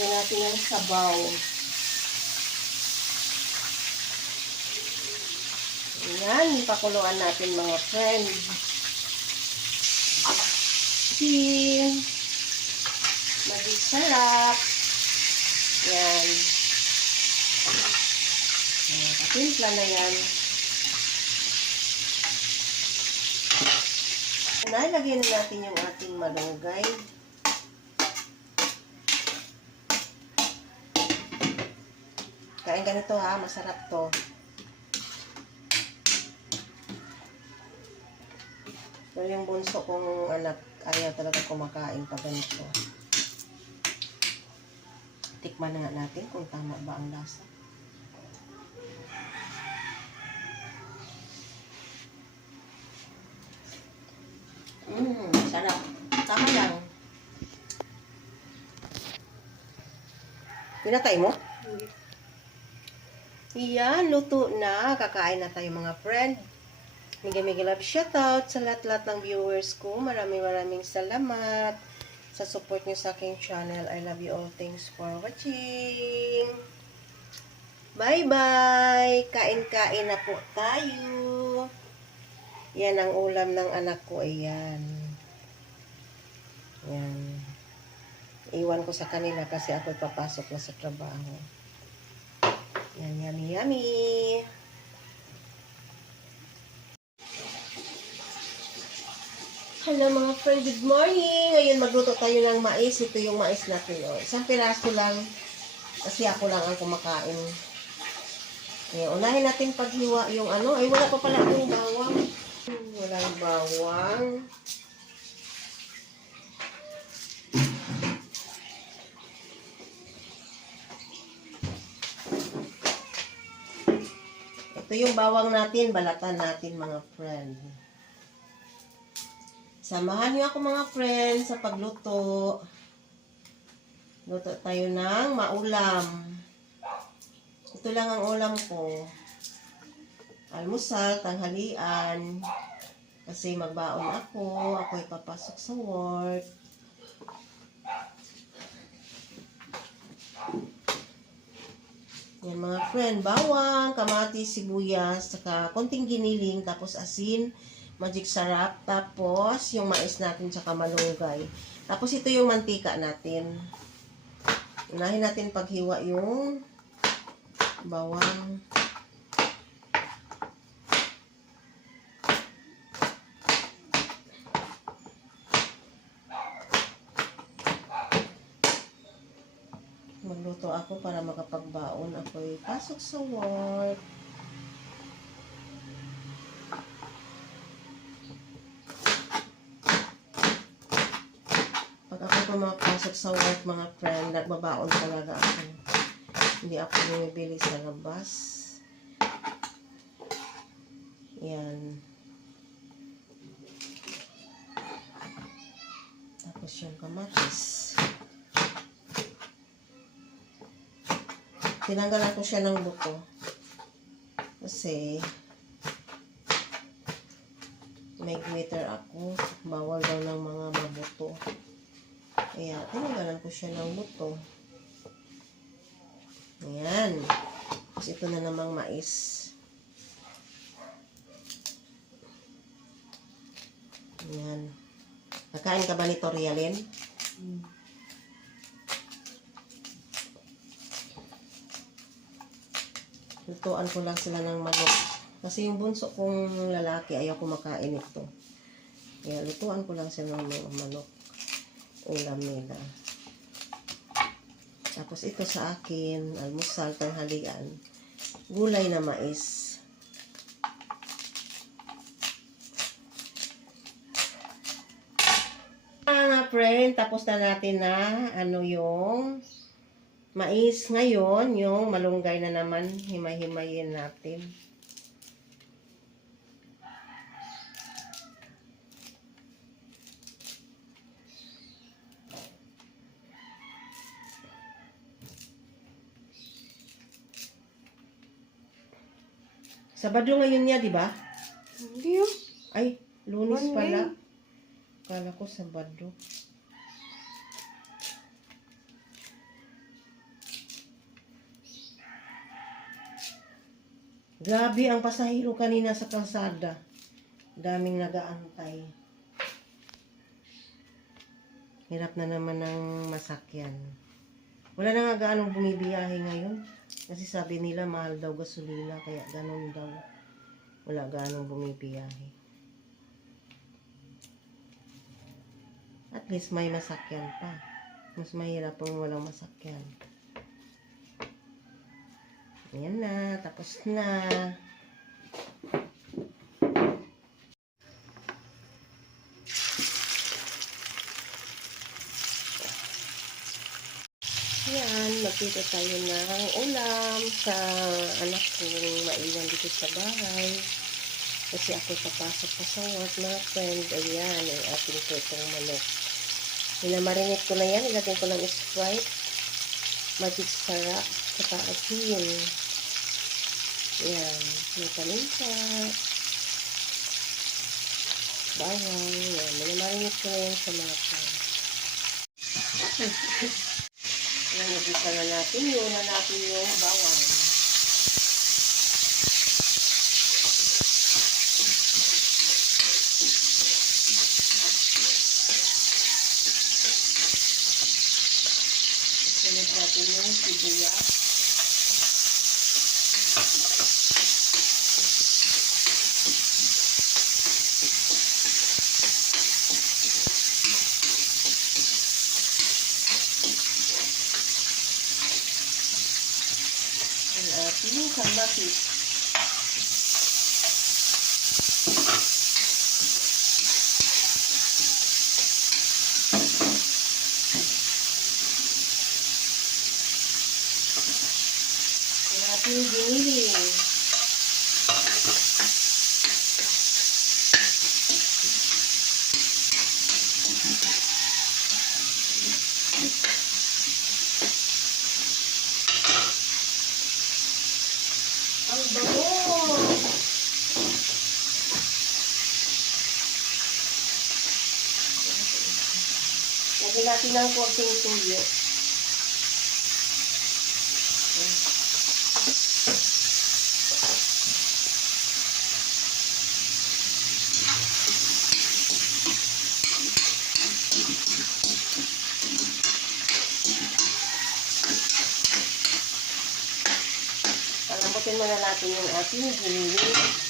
Lagyan natin yung sabaw. Ayan, pakuluan natin mga friends. Asin. Magic sarap. Yan. Patimpla na yan. Nalagyan natin yung ating malunggay. Kain ganito ha, masarap to. Pero yung bunso kong anak, ayaw talaga kumakain pa ganito. Tikman na nga natin kung tama ba ang lasa. Sarap. Tama lang. Pinatay mo? Yan, luto na. Kakain na tayo mga friend. Mega love shoutout sa lahat-lahat ng viewers ko. Maraming salamat sa support niyo sa aking channel. I love you all. Thanks for watching. Bye-bye! Kain-kain na po tayo. Yan ang ulam ng anak ko. Ayan. Yan. Iwan ko sa kanila kasi ako papasok na sa trabaho. Yan, yummy. Hello mga friend, good morning! Ngayon magluto tayo ng mais. Ito yung mais natin. Isang piraso lang kasi ako lang ang kumakain. Ngayon, unahin natin paghiwa yung ano. Ay, wala pa pala yung bawang. Walang bawang. Ito yung bawang natin. Balatan natin mga friend. Samahan niyo ako mga friends sa pagluto. Luto tayo ng maulam. Ito lang ang ulam ko. Almusal, tanghalian. Kasi magbaon ako. Ako'y papasok sa work. Yan mga friend. Bawang, kamatis, sibuyas, saka konting giniling, tapos asin. Magic sarap. Tapos, yung mais natin tsaka malunggay. Tapos, ito yung mantika natin. Unahin natin paghiwa yung bawang. Magluto ako para makapagbaon. Ako'y pasok sa work. Pag ako pumapasok sa work mga friend, nagbabaon talaga ako. Hindi ako bumibili sa labas. Yan. Tapos yung kamatis. Tinanggalan ko siya ng buto. Kasi may glitter ako. Bawal daw ng mga mabuto. Kaya tinanggalan ko siya ng buto. Ayan. Tapos ito na namang mais. Ayan. Nakain ka ba nito, Rialyn? Lutuan ko lang sila ng manok. Kasi yung bunso kong lalaki ayaw kumakain ito. Kaya lutuan ko lang sila ng mga manok. Ulam nila. Tapos ito sa akin, almusal, tanghalian. Gulay na mais. Mga friend, tapos na natin na yung mais. Ngayon, yung malunggay na naman, himay-himayin natin. Sabado ngayon niya, di ba? Hindi yun. Ay, Lunes Monday. pala. Kala ko Sabado. Grabe ang pasahero kanina sa kalsada. Daming nagaantay. Hirap na naman ng masakyan. Wala na nga gaanong bumibiyahe ngayon. Kasi sabi nila mahal daw gasolina, kaya ganun daw. Wala gaanong bumibiyahe. At least may masakyan pa. Mas mahirap kung walang masakyan. Ayan na, tapos na. Ayan, magpito tayo ng ulam sa anak kong maiwan dito sa bahay. Kasi ako papasok pa sa work, mga friend. Ayan, ang ating pritong manok. Minamarinate ko na yan. Ilagay ko ng Sprite, magic sarap, saka asin. Ayan, may paminta, bawang. Ayan, minamarinate ko na yan sa mga friend. Ayan, nagisa na natin yun. Na natin yung bawang. Sunod natin yung sibuyas. Ang ating kamatis. Ang ating giniling. Ang bango! Lagyan natin ng konting tuyo. Palambutin muna natin yung ating giniling.